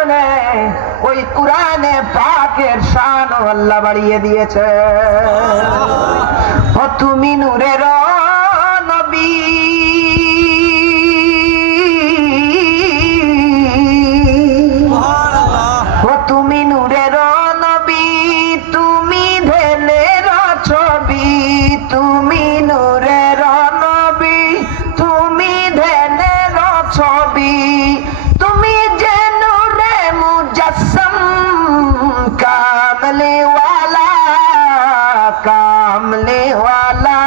কারণে ওই কুরআনে পাকের শান আল্লাহ বাড়িয়ে দিয়েছে। ও তুমি নূরের নবী, ও তুমি নূরের নবী, তুমি ধেলের ছবি, তুমি নূরের নবী, তুমি ধেলের ছবি, তুমি যে নূরে মুজাসসাম, কামলে ওয়ালা, কামলে ওয়ালা,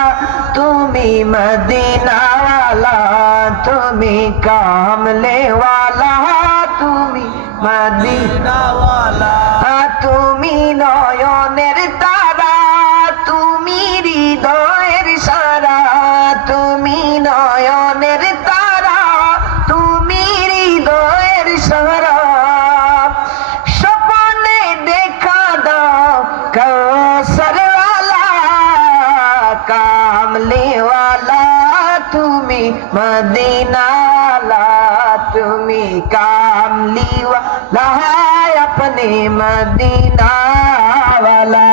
তুমি মদিনা ওয়ালা, তুমি কামলে ওয়ালা, তুমি মদিনা ওয়ালা, তুমি নয়নের তারা, তুমি হৃদয়ের সারা, তুমি নয়নের তারা, তুমি হৃদয়ের সারা, স্বপ্নে দেখা দাও কৌসর ওয়ালা, কামলে ওয়ালা, তুমি মদিনা ওয়ালা, তুমি কামলি ওয়ালা, अपने मदीना वाला।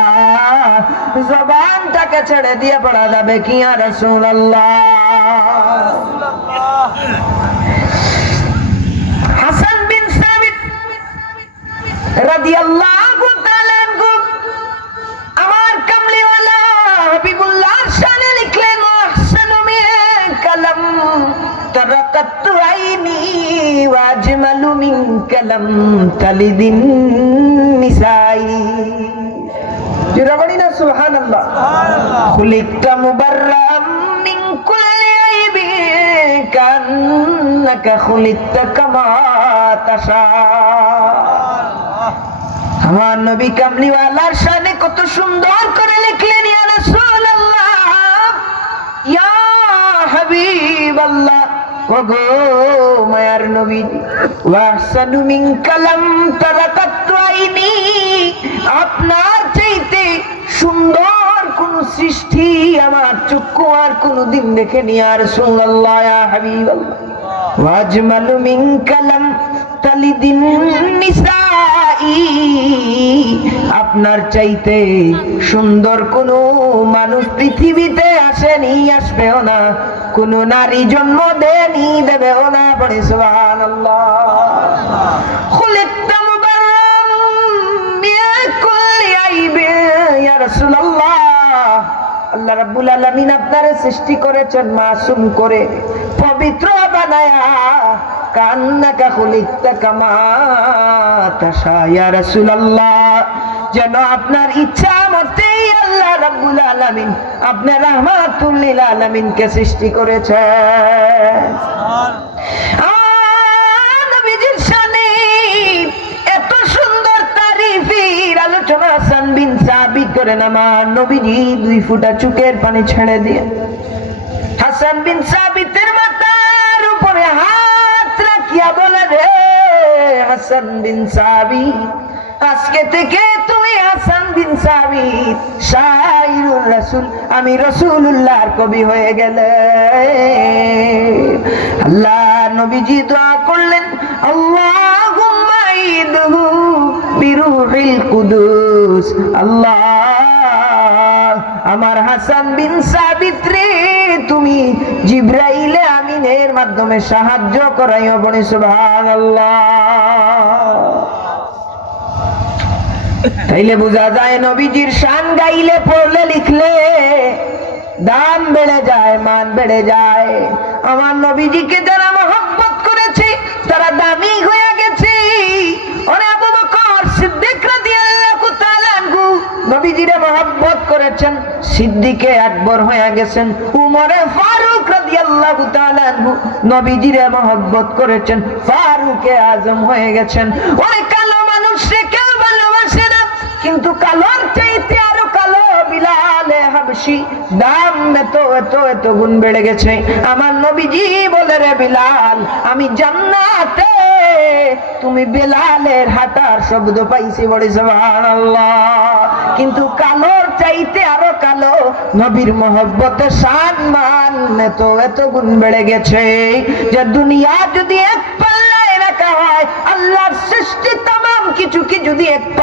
जबानটাকে ছেড়ে দিয়ে পড়া যাবে কি ইয়া রাসূলুল্লাহ। হাসান বিন সাবিত রাদিয়াল্লাহু তাআলা আনহু আমার কামলি ওয়ালা হাবিবুল্লাহর শানে লিখলেন, আহসানু মিন কালাম তারাকাত আইনি ওয়াজমালু মিন কালাম তালিদিন নিসাই। যেটা বলি না সুবহানাল্লাহ, খুলিকতা মুবাররাম মিন কুল্লি আইবি কান্নাকা খুলিকতা কামা তাশা। আমার নবী কামলি ওয়ালার শানে কত সুন্দর করে লিখলেন, ইয়া রাসূলুল্লাহ, ইয়া হাবিবাল্লাহ, ওগো মায়ার নবী, ওয়াহসানু মিন কালাম তারাকাত আইনি, আপনার চাইতে সুন্দর কোন সৃষ্টি আমার চক্ষু আর কোনদিন দেখেনি ইয়া রাসূলুল্লাহ, ইয়া হাবিবাল্লাহ, ওয়াজমালু মিন কালাম তালিদিন নিসাই, আপনার চাইতে সুন্দর কোন মানুষ পৃথিবীতে আসেনি, আসবেও না, কোন নারী জন্ম দেনি, দেবেও না। পড়ে সুবহানাল্লাহ। খুলিকতা মুবাররাম মিন কুল্লি আইবি, ইয়া রাসূলুল্লাহ, আল্লাহ রাব্বুল আলামিন আপনারে সৃষ্টি করেছেন মাসুম করে, পবিত্র বানায়া, কান্নাকা খুলিকতা কামা তাশা, ইয়া রাসূলুল্লাহ, যেন আপনার ইচ্ছা মতেই আল্লাহ রাব্বুল আলামিন আপনার রাহমাতুল লিল আলামিনকে সৃষ্টি করেছেন। নবীজির শানে এত সুন্দর তারিফের আলোচনা হাসান বিন সাবিত করেন, আমার নবীজি 2 ফোঁটা চোখের পানি ছেড়ে দিয়ে হাসান বিন সাবিতের মাথার উপরে হাত রাখিয়া বলে, রে হাসান বিন সাবিত, আজকে থেকে তুমি হাসান বিন সাবিত শায়রুর রাসূল, আমি রাসূলুল্লাহর কবি হয়ে গেলে। আল্লাহ নবীজি দোয়া করলেন, আল্লাহুম্মা ইদহু বিরূহিল কুদুস, আল্লাহ আমার হাসান বিন সাবিত রে তুমি জিবরাইলে আমিনের মাধ্যমে সাহায্য করাইও। বলে সুবহানাল্লাহ। তাইলে বোঝা যায় নবীজির শান গাইলে, পড়লে, লিখলে দাম বেড়ে যায়, মান বেড়ে যায়। আমার নবীজিকে যারা মহব্বত করেছে তারা দামি হয়ে গেছে। ওরে আবু বকর সিদ্দিক রাদিয়াল্লাহু তাআলা আনহু নবীজিরে মহব্বত করেছেন, সিদ্দিকে আকবর হয়ে গেছেন। উমরে ফারুক রাদিয়াল্লাহু তাআলা আনহু নবীজিরে মহব্বত করেছেন, ফারুকে আজম হয়ে গেছেন। ওরে কালো মানুষে কেউ ভালোবাসে না, কিন্তু কালোর চাইতে আরো কালো বিলালে হাবশি দাম এত এত এত গুণ বেড়ে গেছে। আমার নবীজি বলে, রে বিলাল, আমি জান্নাতে তুমি বেলালের হাঁটার শব্দ পাইছি। বলে সুবহানাল্লাহ। কিন্তু কালোর চাইতে আরো কালো নবীর মহব্বতে সম্মান এত এত গুণ বেড়ে গেছে যে দুনিয়া যদি এক পাল্লায় দেখা হয়, আল্লাহর সৃষ্টি তামাম কিছুকে যদি একটা